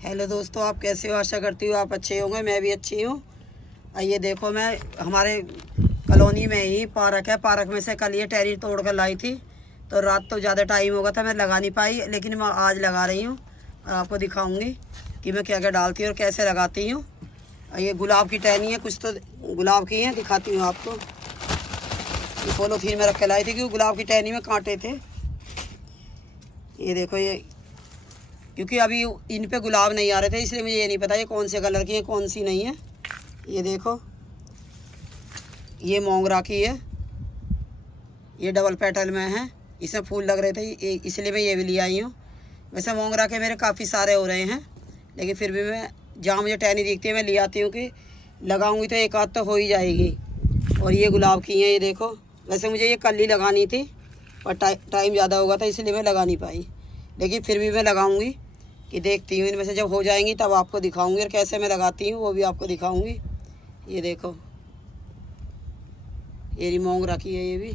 Hello दोस्तों, आप कैसे हो? आशा करती हूँ आप अच्छे होंगे। मैं भी अच्छी हूँ। ये देखो, मैं हमारे कॉलोनी में ही पार्क है, पार्क में से कल ये टेरी तोड़ कर लाई थी। तो रात तो ज़्यादा टाइम हो गया था, मैं लगा नहीं पाई, लेकिन मैं आज लगा रही हूँ और आपको दिखाऊंगी कि मैं क्या क्या डालती हूँ और कैसे लगाती हूँ। ये गुलाब की टहनी है, कुछ तो गुलाब की है, दिखाती हूँ आपको। ये पॉलीथीन में रख के लाई थी क्योंकि गुलाब की टहनी में कांटे थे। ये देखो, ये क्योंकि अभी इन पे गुलाब नहीं आ रहे थे, इसलिए मुझे ये नहीं पता ये कौन से कलर की है कौन सी नहीं है। ये देखो, ये मोंगरा की है, ये डबल पेटल में है, इसमें फूल लग रहे थे, इसलिए मैं ये भी ले आई हूँ। वैसे मोंगरा के मेरे काफ़ी सारे हो रहे हैं, लेकिन फिर भी मैं जहाँ मुझे टहनी दिखती है मैं ले आती हूँ कि लगाऊंगी तो एक आध तो हो ही जाएगी। और ये गुलाब की हैं, ये देखो। वैसे मुझे ये कल ही लगानी थी पर टाइम ज़्यादा होगा था, इसलिए मैं लगा नहीं पाई, लेकिन फिर भी मैं लगाऊंगी कि देखती हूँ इनमें से जब हो जाएंगी तब आपको दिखाऊंगी और कैसे मैं लगाती हूँ वो भी आपको दिखाऊंगी। ये देखो, ये मोंगरा की है ये भी,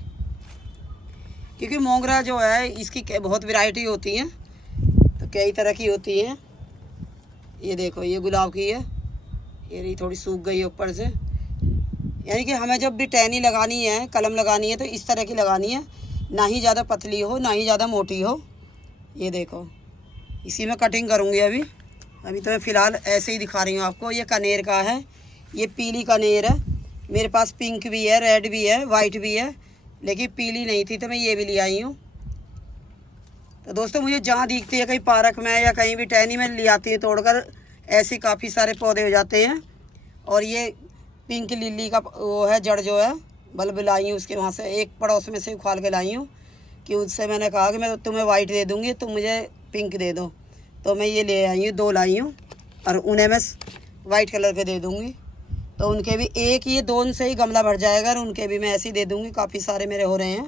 क्योंकि मोंगरा जो है इसकी बहुत वैरायटी होती है, तो कई तरह की होती हैं। ये देखो, ये गुलाब की है, ये थोड़ी सूख गई है ऊपर से। यानी कि हमें जब भी टहनी लगानी है, कलम लगानी है, तो इस तरह की लगानी है, ना ही ज़्यादा पतली हो ना ही ज़्यादा मोटी हो। ये देखो, इसी में कटिंग करूँगी। अभी तो मैं फ़िलहाल ऐसे ही दिखा रही हूँ आपको। ये कनेर का है, ये पीली कनेर है। मेरे पास पिंक भी है, रेड भी है, वाइट भी है, लेकिन पीली नहीं थी तो मैं ये भी ले आई हूँ। तो दोस्तों, मुझे जहाँ दिखती है कहीं पार्क में या कहीं भी टहनी में ले आती है तोड़कर, ऐसे काफ़ी सारे पौधे हो जाते हैं। और ये पिंक लिली का वो है, जड़ जो है, बल्ब लाई हूँ उसके वहाँ से, एक पड़ोस में से उखाड़ के लाई हूँ कि उससे मैंने कहा कि मैं तुम्हें वाइट दे दूँगी, तुम मुझे पिंक दे दो। तो मैं ये ले आई हूँ, 2 लाई हूँ, और उन्हें मैं वाइट कलर के दे दूँगी। तो उनके भी एक ये 2 से ही गमला भर जाएगा, और उनके भी मैं ऐसे ही दे दूँगी। काफ़ी सारे मेरे हो रहे हैं।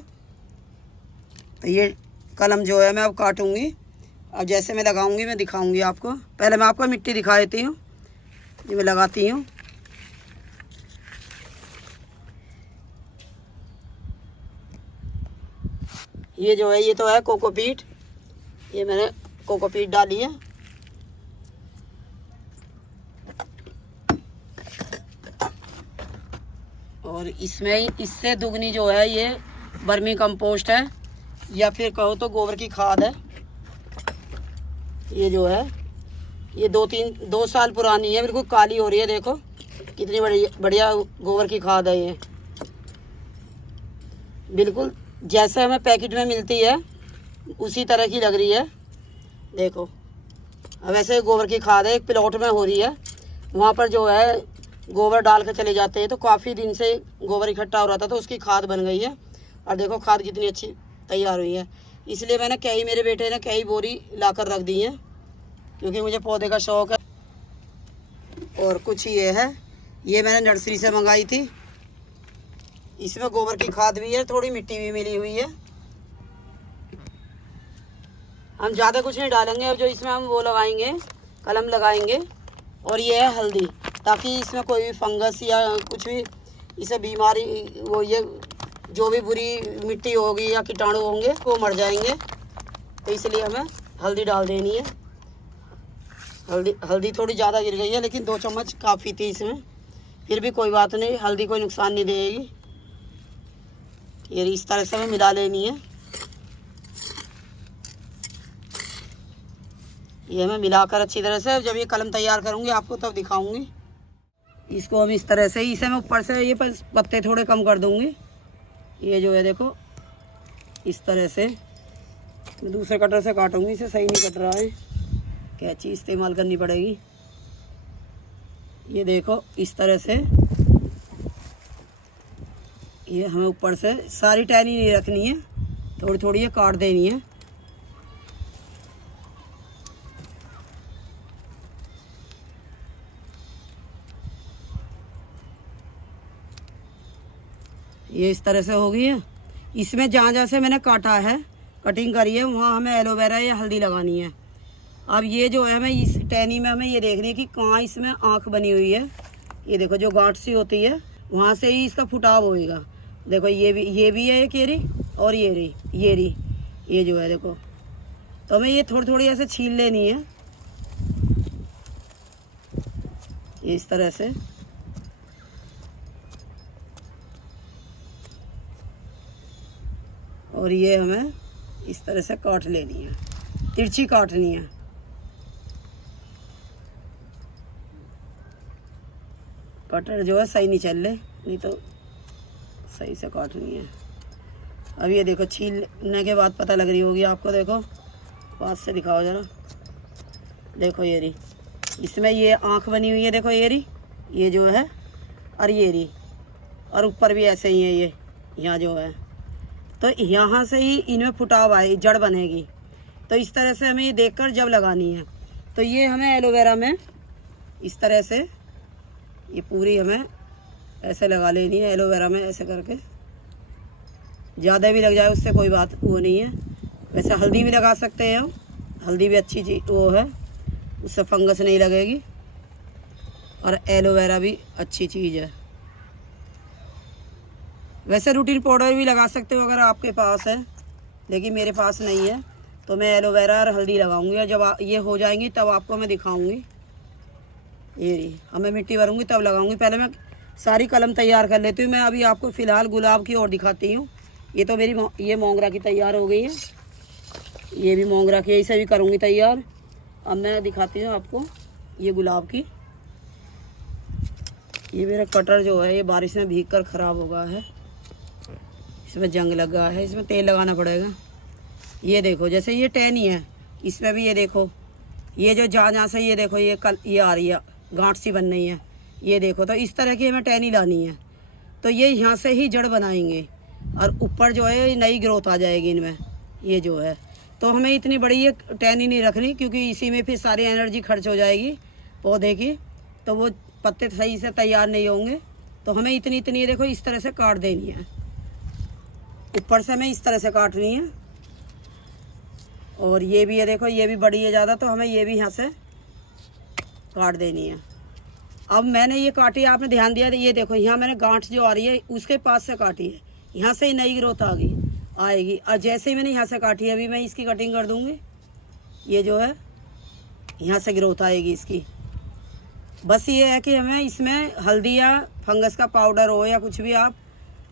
तो ये कलम जो है मैं अब काटूँगी, अब जैसे मैं लगाऊँगी मैं दिखाऊँगी आपको। पहले मैं आपको मिट्टी दिखा देती हूँ, ये मैं लगाती हूँ। ये जो है, ये तो है कोकोपीट, ये मैंने कोकोपीट डाली है। और इसमें इससे दुगनी जो है ये वर्मी कंपोस्ट है, या फिर कहो तो गोबर की खाद है। ये जो है ये 2 साल पुरानी है, बिल्कुल काली हो रही है। देखो कितनी बढ़िया गोबर की खाद है ये, बिल्कुल जैसे हमें पैकेट में मिलती है उसी तरह की लग रही है। देखो, अब वैसे गोबर की खाद है, एक प्लॉट में हो रही है, वहाँ पर जो है गोबर डाल के चले जाते हैं, तो काफ़ी दिन से गोबर इकट्ठा हो रहा था तो उसकी खाद बन गई है। और देखो खाद कितनी अच्छी तैयार हुई है। इसलिए मैंने कई, मेरे बेटे ने कई बोरी लाकर रख दी है, क्योंकि मुझे पौधे का शौक़ है। और कुछ ये है, ये मैंने नर्सरी से मंगाई थी। इसमें गोबर की खाद भी है, थोड़ी मिट्टी भी मिली हुई है। हम ज़्यादा कुछ नहीं डालेंगे, और जो इसमें हम वो लगाएंगे, कलम लगाएंगे। और ये है हल्दी, ताकि इसमें कोई भी फंगस या कुछ भी इसे बीमारी, वो ये जो भी बुरी मिट्टी होगी या कीटाणु होंगे वो मर जाएंगे। तो इसलिए हमें हल्दी डाल देनी है। हल्दी थोड़ी ज़्यादा गिर गई है, लेकिन 2 चम्मच काफ़ी थी इसमें, फिर भी कोई बात नहीं, हल्दी कोई नुकसान नहीं देगी। ये इस तरह से हमें मिला लेनी है। ये मैं मिलाकर अच्छी तरह से, जब ये कलम तैयार करूँगी आपको तब दिखाऊंगी। इसको हम इस तरह से, इसे मैं ऊपर से ये पत्ते थोड़े कम कर दूँगी। ये जो है देखो, इस तरह से मैं दूसरे कटर से काटूँगी, इसे सही नहीं कट रहा है, कैंची इस्तेमाल करनी पड़ेगी। ये देखो, इस तरह से ये हमें ऊपर से सारी टहनी नहीं रखनी है, थोड़ी थोड़ी ये काट देनी है। ये इस तरह से हो गई है। इसमें जहाँ जहाँ से मैंने काटा है, कटिंग करी है, वहाँ हमें एलोवेरा या हल्दी लगानी है। अब ये जो है, हमें इस टहनी में हमें ये देखनी है कि कहाँ इसमें आँख बनी हुई है। ये देखो, जो गांठ सी होती है वहाँ से ही इसका फुटाव होएगा। देखो, ये भी है एक येरी, और ये रही, ये जो है देखो। तो हमें ये थोड़ी थोड़ी ऐसे छील लेनी है। ये इस तरह से। और ये हमें इस तरह से काट लेनी है, तिरछी काटनी है। कटर जो है सही नहीं चल रहे, नहीं तो सही से काटनी है। अब ये देखो, छीलने के बाद पता लग रही होगी आपको। देखो पास से दिखाओ ज़रा। देखो ये रही, इसमें ये आँख बनी हुई है। देखो ये रही, ये जो है, और ये रही, और ऊपर भी ऐसे ही है ये, यहाँ जो है। तो यहाँ से ही इनमें फुटाव आए, जड़ बनेगी। तो इस तरह से हमें ये देखकर जब लगानी है। तो ये हमें एलोवेरा में इस तरह से ये पूरी हमें ऐसे लगा लेनी है। एलोवेरा में ऐसे करके, ज़्यादा भी लग जाए उससे कोई बात वो नहीं है। वैसे हल्दी भी लगा सकते हैं हम, हल्दी भी अच्छी चीज़ वो है, उससे फंगस नहीं लगेगी। और एलोवेरा भी अच्छी चीज़ है। वैसे रूटीन पाउडर भी लगा सकते हो अगर आपके पास है, लेकिन मेरे पास नहीं है। तो मैं एलोवेरा और हल्दी लगाऊंगी, और जब ये हो जाएंगी तब आपको मैं दिखाऊंगी। ये रही, अब मैं मिट्टी भरूंगी तब लगाऊंगी। पहले मैं सारी कलम तैयार कर लेती हूँ। मैं अभी आपको फ़िलहाल गुलाब की और दिखाती हूँ। ये तो मेरी ये मोगरा की तैयार हो गई है, ये भी मोगरा की, इसे भी करूँगी तैयार। अब मैं दिखाती हूँ आपको ये गुलाब की। ये मेरा कटर जो है ये बारिश में भीग कर ख़राब हो गया है, इसमें जंग लगा है, इसमें तेल लगाना पड़ेगा। ये देखो, जैसे ये टहनी है, इसमें भी ये देखो, ये जो जहाँ से ये देखो ये आ रही है, गांठ सी बन रही है। ये देखो, तो इस तरह की हमें टहनी लानी है। तो ये यहाँ से ही जड़ बनाएंगे, और ऊपर जो है नई ग्रोथ आ जाएगी इनमें। ये जो है, तो हमें इतनी बड़ी ये टहनी नहीं रखनी, क्योंकि इसी में फिर सारी एनर्जी खर्च हो जाएगी पौधे की, तो वो पत्ते सही से तैयार नहीं होंगे। तो हमें इतनी इतनी देखो इस तरह से काट देनी है, ऊपर से हमें इस तरह से काटनी है। और ये भी है, देखो ये भी बड़ी है ज़्यादा, तो हमें ये भी यहाँ से काट देनी है। अब मैंने ये काटी, आपने ध्यान दिया, ये देखो यहाँ मैंने गांठ जो आ रही है उसके पास से काटी है, यहाँ से ही नई ग्रोथ आएगी। और जैसे ही मैंने यहाँ से काटी है, अभी मैं इसकी कटिंग कर दूँगी। ये जो है यहाँ से ग्रोथ आएगी इसकी। बस ये है कि हमें इसमें हल्दी या फंगस का पाउडर हो या कुछ भी, आप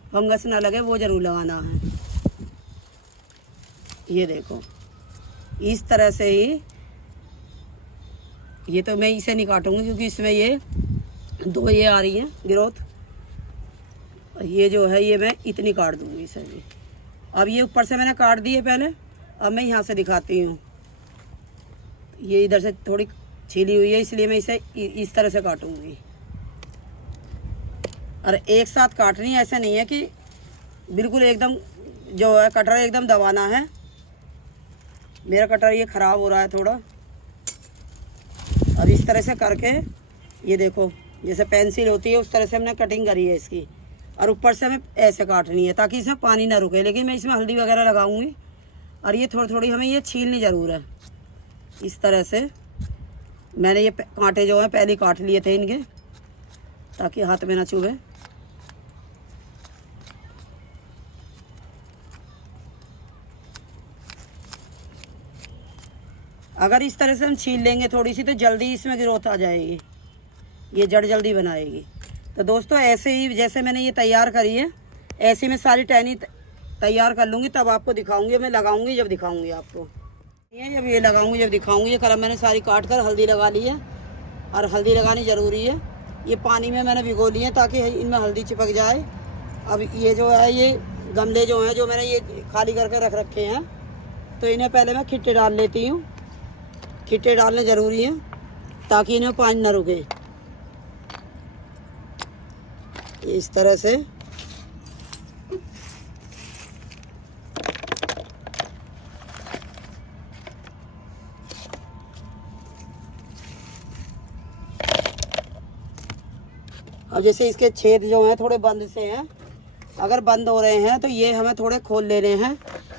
फंगस ना लगे वो ज़रूर लगाना है। ये देखो इस तरह से ही। ये तो मैं इसे नहीं काटूंगी, क्योंकि इसमें ये दो ये आ रही है ग्रोथ। ये जो है ये मैं इतनी काट दूंगी इसे भी। अब ये ऊपर से मैंने काट दी है पहले, अब मैं यहाँ से दिखाती हूँ। ये इधर से थोड़ी छीली हुई है, इसलिए मैं इसे इस तरह से काटूंगी। और एक साथ काटनी है, ऐसा नहीं है कि बिल्कुल एकदम जो है कटर एकदम दबाना है। मेरा कटर ये ख़राब हो रहा है थोड़ा। अब इस तरह से करके, ये देखो जैसे पेंसिल होती है उस तरह से हमने कटिंग करी है इसकी। और ऊपर से हमें ऐसे काटनी है ताकि इसमें पानी ना रुके। लेकिन मैं इसमें हल्दी वगैरह लगाऊंगी, और ये थोड़ी थोड़ी हमें ये छीलनी ज़रूर है। इस तरह से मैंने ये कांटे जो हैं पहले काट लिए थे इनके, ताकि हाथ में ना चुभे। अगर इस तरह से हम छील लेंगे थोड़ी सी, तो जल्दी इसमें ग्रोथ आ जाएगी, ये जड़ जल्दी बनाएगी। तो दोस्तों ऐसे ही जैसे मैंने ये तैयार करी है, ऐसे में सारी टहनी तैयार कर लूँगी, तब आपको दिखाऊंगी। मैं लगाऊंगी जब दिखाऊंगी आपको, ये जब ये लगाऊंगी जब दिखाऊंगी। ये कलम मैंने सारी काट कर हल्दी लगा ली है, और हल्दी लगानी ज़रूरी है। ये पानी में मैंने भिगो ली है ताकि इनमें हल्दी चिपक जाए। अब ये जो है, ये गमले जो हैं जो मैंने ये खाली करके रख रखे हैं, तो इन्हें पहले मैं खिट्टे डाल लेती हूँ। खिट्टे डालने ज़रूरी हैं ताकि इन्हें पानी ना रुके। इस तरह से अब जैसे इसके छेद जो हैं थोड़े बंद से हैं, अगर बंद हो रहे हैं तो ये हमें थोड़े खोल लेने हैं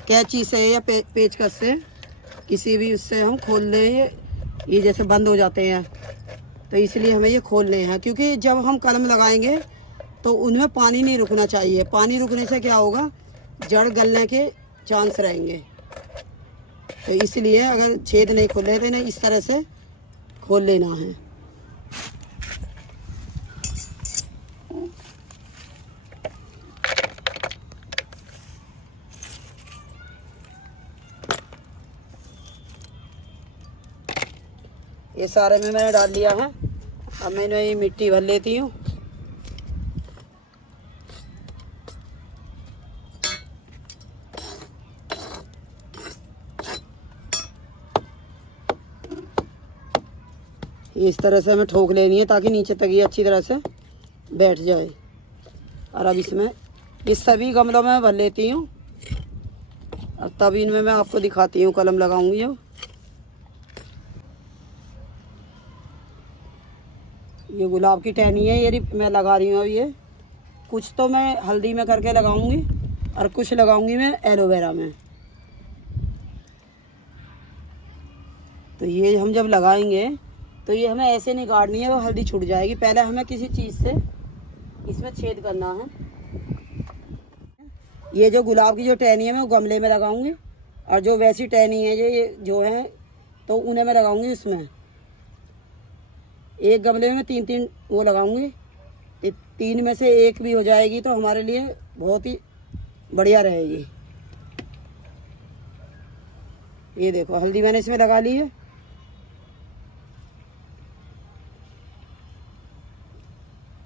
कैंची से या पेचकस से, किसी भी उससे हम खोल लें। ये जैसे बंद हो जाते हैं, तो इसलिए हमें ये खोलने हैं, क्योंकि जब हम कलम लगाएंगे तो उनमें पानी नहीं रुकना चाहिए। पानी रुकने से क्या होगा, जड़ गलने के चांस रहेंगे। तो इसलिए अगर छेद नहीं खोले तो इन्हें इस तरह से खोल लेना है। ये सारे में मैंने डाल लिया है। अब मैंने ये मिट्टी भर लेती हूँ। इस तरह से हमें ठोक लेनी है ताकि नीचे तक ये अच्छी तरह से बैठ जाए। और अब इसमें इस सभी गमलों में भर लेती हूँ। अब तब इनमें मैं आपको दिखाती हूँ कलम लगाऊंगी। जो ये गुलाब की टहनी है, ये मैं लगा रही हूँ। अब ये कुछ तो मैं हल्दी में करके लगाऊंगी और कुछ लगाऊंगी मैं एलोवेरा में। तो ये हम जब लगाएंगे तो ये हमें ऐसे नहीं गाड़नी है, वो हल्दी छूट जाएगी। पहले हमें किसी चीज़ से इसमें छेद करना है। ये जो गुलाब की जो टहनी है मैं वो गमले में लगाऊंगी, और जो वैसी टहनी है ये जो है तो उन्हें मैं लगाऊंगी इसमें। एक गमले में 3-3 वो लगाऊंगी। 3 में से एक भी हो जाएगी तो हमारे लिए बहुत ही बढ़िया रहेगी। ये देखो हल्दी मैंने इसमें लगा ली है।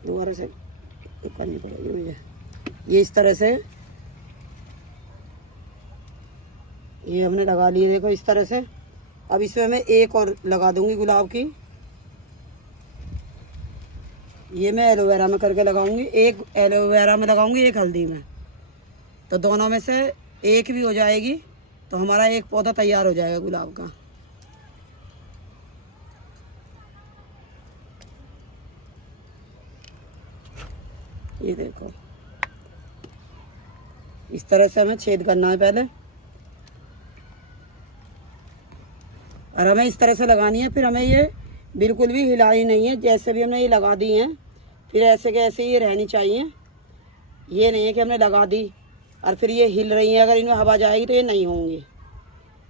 दोबारा से करनी पड़ेगी मुझे। ये इस तरह से ये हमने लगा ली है, देखो इस तरह से। अब इसमें मैं एक और लगा दूंगी गुलाब की। ये मैं एलोवेरा में करके लगाऊंगी, एक एलोवेरा में लगाऊंगी, एक हल्दी में। तो दोनों में से एक भी हो जाएगी तो हमारा एक पौधा तैयार हो जाएगा गुलाब का। ये देखो इस तरह से हमें छेद करना है पहले, और हमें इस तरह से लगानी है। फिर हमें ये बिल्कुल भी हिलाई नहीं है। जैसे भी हमने ये लगा दी हैं फिर ऐसे के ऐसे ये रहनी चाहिए। ये नहीं है कि हमने लगा दी और फिर ये हिल रही है, अगर इनमें हवा जाएगी तो ये नहीं होंगी।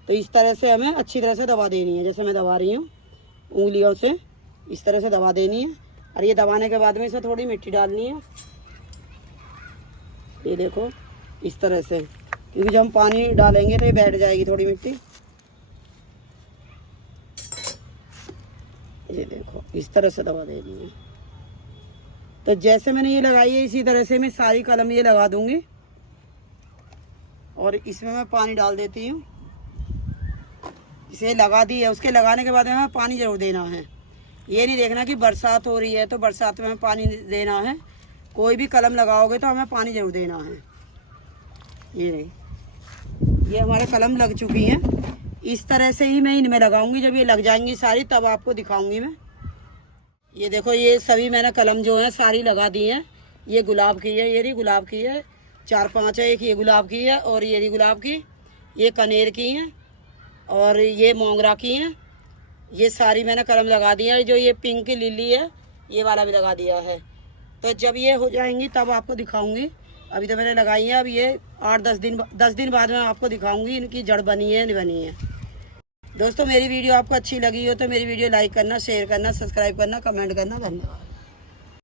तो इस तरह से हमें अच्छी तरह से दबा देनी है, जैसे मैं दबा रही हूँ उंगलियों से। इस तरह से दबा देनी है, और ये दबाने के बाद में इसमें थोड़ी मिट्टी डालनी है। ये देखो इस तरह से, क्योंकि जब हम पानी डालेंगे तो ये बैठ जाएगी थोड़ी मिट्टी। ये देखो इस तरह से दबा देनी है। तो जैसे मैंने ये लगाई है इसी तरह से मैं सारी कलम ये लगा दूंगी, और इसमें मैं पानी डाल देती हूँ। इसे लगा दी है, उसके लगाने के बाद में हमें पानी जरूर देना है। ये नहीं देखना कि बरसात हो रही है तो बरसात में हमें पानी देना है। कोई भी कलम लगाओगे तो हमें पानी जरूर देना है। ये हमारे कलम लग चुकी हैं। इस तरह से ही मैं इनमें लगाऊंगी। जब ये लग जाएंगी सारी तब आपको दिखाऊंगी मैं। ये देखो ये सभी मैंने कलम जो है सारी लगा दी हैं। ये गुलाब की है, ये रही गुलाब की है, 4-5 है। एक ये गुलाब की है, और ये रही गुलाब की, ये कनेर की हैं, और ये मोगरा की हैं। ये सारी मैंने कलम लगा दी है। जो ये पिंक लिली है ये वाला भी लगा दिया है। तो जब ये हो जाएंगी तब आपको दिखाऊंगी। अभी तो मैंने लगाई है। अब ये 8-10 दिन बाद में आपको दिखाऊंगी इनकी जड़ बनी है नहीं बनी है। दोस्तों मेरी वीडियो आपको अच्छी लगी हो तो मेरी वीडियो लाइक करना, शेयर करना, सब्सक्राइब करना, कमेंट करना। धन्यवाद।